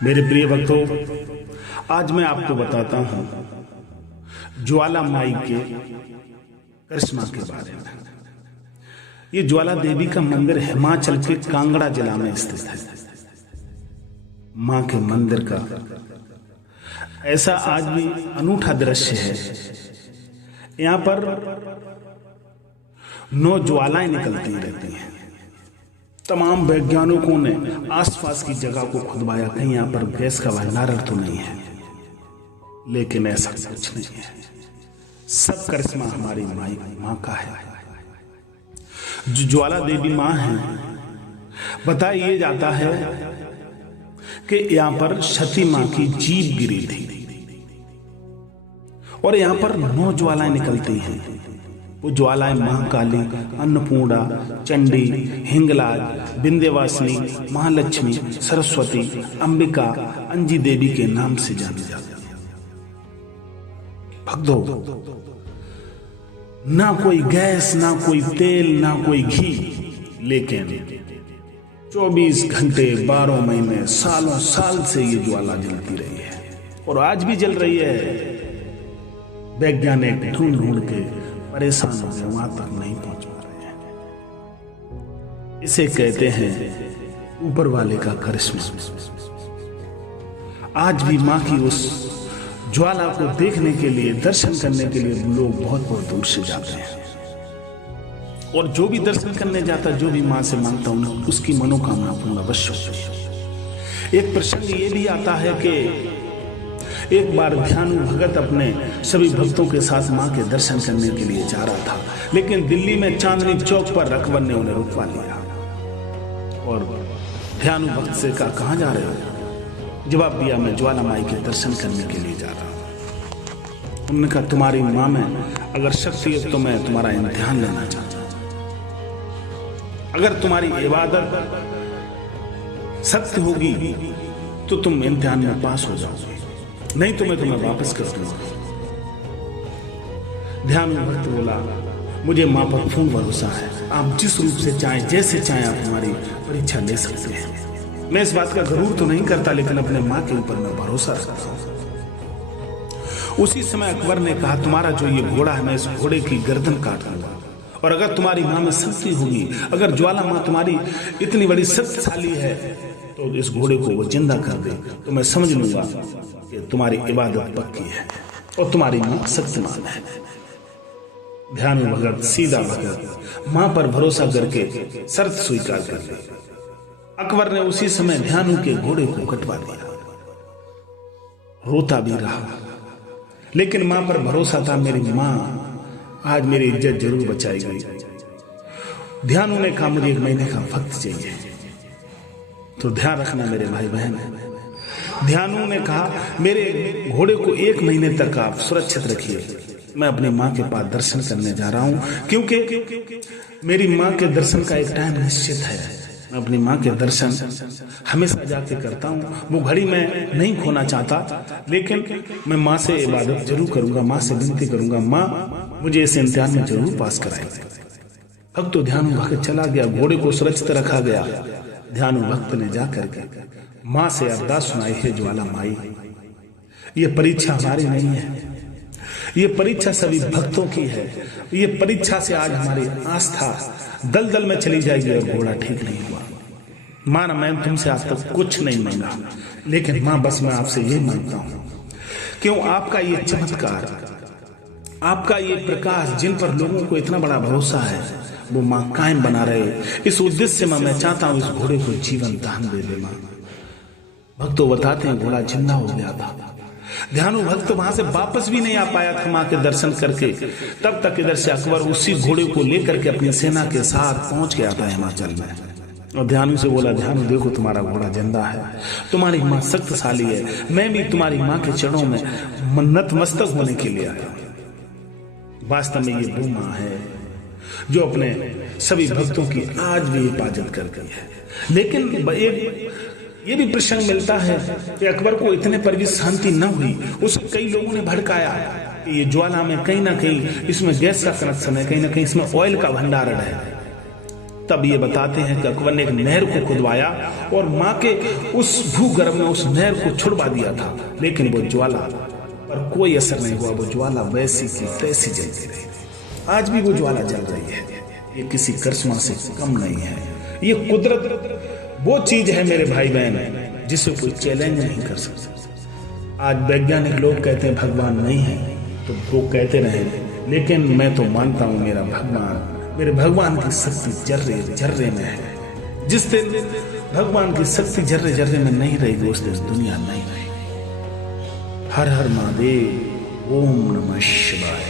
मेरे प्रिय भक्तों, आज मैं आपको बताता हूं ज्वाला माई के करिश्मा के बारे में। ये ज्वाला देवी का मंदिर हिमाचल के कांगड़ा जिला में स्थित है। मां के मंदिर का ऐसा आज भी अनूठा दृश्य है। यहां पर 9 ज्वालाएं निकलती रहती हैं। तमाम वैज्ञानिकों ने आसपास की जगह को खुदवाया, कहीं यहाँ पर गैस का भंडारण तो नहीं है, लेकिन ऐसा कुछ नहीं है। सब करिश्मा हमारी माँ का है। जो ज्वाला देवी माँ है, बताया ये जाता है कि यहाँ पर सती माँ की जीभ गिरी थी और यहाँ पर 9 ज्वालाएं निकलती हैं। वो ज्वालाएं महाकाली, अन्नपूर्णा, चंडी, हिंगलाज, विंध्यवासिनी, महालक्ष्मी, सरस्वती, अंबिका, अंजी देवी के नाम से जानी जाती है। भक्तों, ना कोई गैस, ना कोई तेल, ना कोई घी, लेकिन 24 घंटे 12 महीने सालों साल से ये ज्वाला जलती रही है और आज भी जल रही है। वैज्ञानिक ढूंढ ढूंढ के परेशान हो गए, वहां तक नहीं पहुंच पा रहे हैं। इसे कहते हैं ऊपर वाले का करिश्मा। आज भी मां की उस ज्वाला को देखने के लिए, दर्शन करने के लिए लोग बहुत बहुत दूर से जाते हैं। और जो भी दर्शन करने जाता, जो भी मां से मांगता, उन्हें उसकी मनोकामना पूर्ण अवश्य होती है। एक प्रसंग ये भी आता है कि एक बार ध्यानु भगत अपने सभी भक्तों के साथ मां के दर्शन करने के लिए जा रहा था, लेकिन दिल्ली में चांदनी चौक पर रकबर ने उन्हें रुकवा लिया और ध्यानु भक्त से कहा, कहां जा रहे हो? जवाब दिया, मैं ज्वाला माई के दर्शन करने के लिए जा रहा हूं। उन्होंने कहा, तुम्हारी मां में अगर शक्ति है तो मैं तुम्हारा इम्तिहान लेना चाहता हूं। अगर तुम्हारी इबादत सत्य होगी तो तुम इम्तिहान में पास हो जाओगे, नहीं तो मैं तुम्हें वापस कर दूंगा। ध्यान भक्त बोला, मुझे मां पर पूर्ण भरोसा है। आप जिस रूप से चाहें, जैसे चाहें, आप हमारी परीक्षा ले सकते हैं। मैं इस बात का गरूर तो नहीं करता, लेकिन अपने मां के ऊपर मैं भरोसा रखता हूं। उसी समय अकबर ने कहा, तुम्हारा जो ये घोड़ा है, मैं इस घोड़े की गर्दन काट दूंगा, और अगर तुम्हारी मां में शक्ति होगी, अगर ज्वाला मां तुम्हारी इतनी बड़ी शक्तिशाली है, तो इस घोड़े को वो जिंदा कर दे, तो मैं समझ लूंगा कि तुम्हारी इबादत पक्की है और तुम्हारी मां शक्तिमान है। ध्यानु भगत, सीधा भगत, मां पर भरोसा करके शर्त स्वीकार कर ली। अकबर ने उसी समय ध्यानु के घोड़े को कटवा दिया। रोता भी रहा, लेकिन मां पर भरोसा था, मेरी मां आज मेरी इज्जत जरूर बचाएगी। ध्यानु ने कहा, मुझे 1 महीने का वक्त चाहिए, तो ध्यान रखना मेरे भाई बहन। ध्यानु ने कहा, मेरे घोड़े को 1 महीने तक आप सुरक्षित रखिए, मैं अपनी मां के पास दर्शन करने जा रहा हूं, क्योंकि मेरी मां के दर्शन का एक टाइम निश्चित है। मैं अपनी मां के दर्शन हमेशा जाके करता हूं। वो घड़ी मैं नहीं खोना चाहता, लेकिन मैं मां से इबादत जरूर करूंगा, मां से विनती करूंगा, मां मुझे इस इम्तिहान में जरूर पास कराएगी। भक्त ध्यानु भक्त चला गया, घोड़े को सुरक्षित रखा गया। ध्यानु भक्त ने जाकर के मां से अरदास सुनाई, है ज्वाला माई, ये परीक्षा हमारी नहीं है, ये परीक्षा सभी भक्तों की है। ये परीक्षा से आज हमारी आस्था दलदल में चली जाएगी और घोड़ा ठीक नहीं हुआ। मां, मैं तुमसे आज तक कुछ नहीं मांगा, लेकिन मां बस मैं आपसे ये मांगता हूं, क्यों आपका ये चमत्कार, आपका ये प्रकाश, जिन पर लोगों को इतना बड़ा भरोसा है, वो मां कायम बना रहे। इस उद्देश्य में मैं चाहता हूं इस घोड़े को जीवन दान दे दे मां। भक्तों बताते हैं, घोड़ा जिंदा हो गया था। ध्यानु भक्त वहां से वापस भी नहीं आ पाया था मां के दर्शन करके। तब तक इधर से अकबर उसी घोड़े को लेकर के अपनी सेना के साथ पहुंच गया था हिमाचल में। और ध्यानु से बोला, ध्यानु देखो, तुम्हारा घोड़ा जिंदा है, तुम्हारी मां शक्तिशाली है, मैं भी तुम्हारी मां के चरणों में नतमस्तक होने के लिए आया। वास्तव में ये वो मां है जो अपने सभी भक्तों की आज भी हिफाजत करती है। लेकिन ये भी प्रसंग मिलता है कि अकबर को इतने पर भी शांति न हुई। उसे कई लोगों ने भड़काया कि ये ज्वाला में कहीं ना कहीं इसमें गैस का कनेक्शन है, कहीं ना कहीं इसमें ऑयल का भंडारण है। तब ये बताते हैं कि अकबर ने एक नहर को खुदवाया और मां के उस भूगर्भ में उस नहर को छुड़वा दिया था, लेकिन वो ज्वाला पर कोई असर नहीं हुआ। वो ज्वाला वैसी की तैसी जलती रही। आज भी वो ज्वाला जल रही है। ये किसी करिश्मा से कम नहीं है। ये कुदरत वो चीज है मेरे भाई बहन जिसे कोई चैलेंज नहीं कर सकता। आज वैज्ञानिक लोग कहते हैं भगवान नहीं है, तो वो कहते रहे, लेकिन मैं तो मानता हूं मेरे भगवान की शक्ति जर्रे जर्रे में है। जिस दिन भगवान की शक्ति जर्रे जर्रे में नहीं रहेगी उस दिन दुनिया नहीं रहेगी। हर हर महादेव। ओम नमः शिवाय।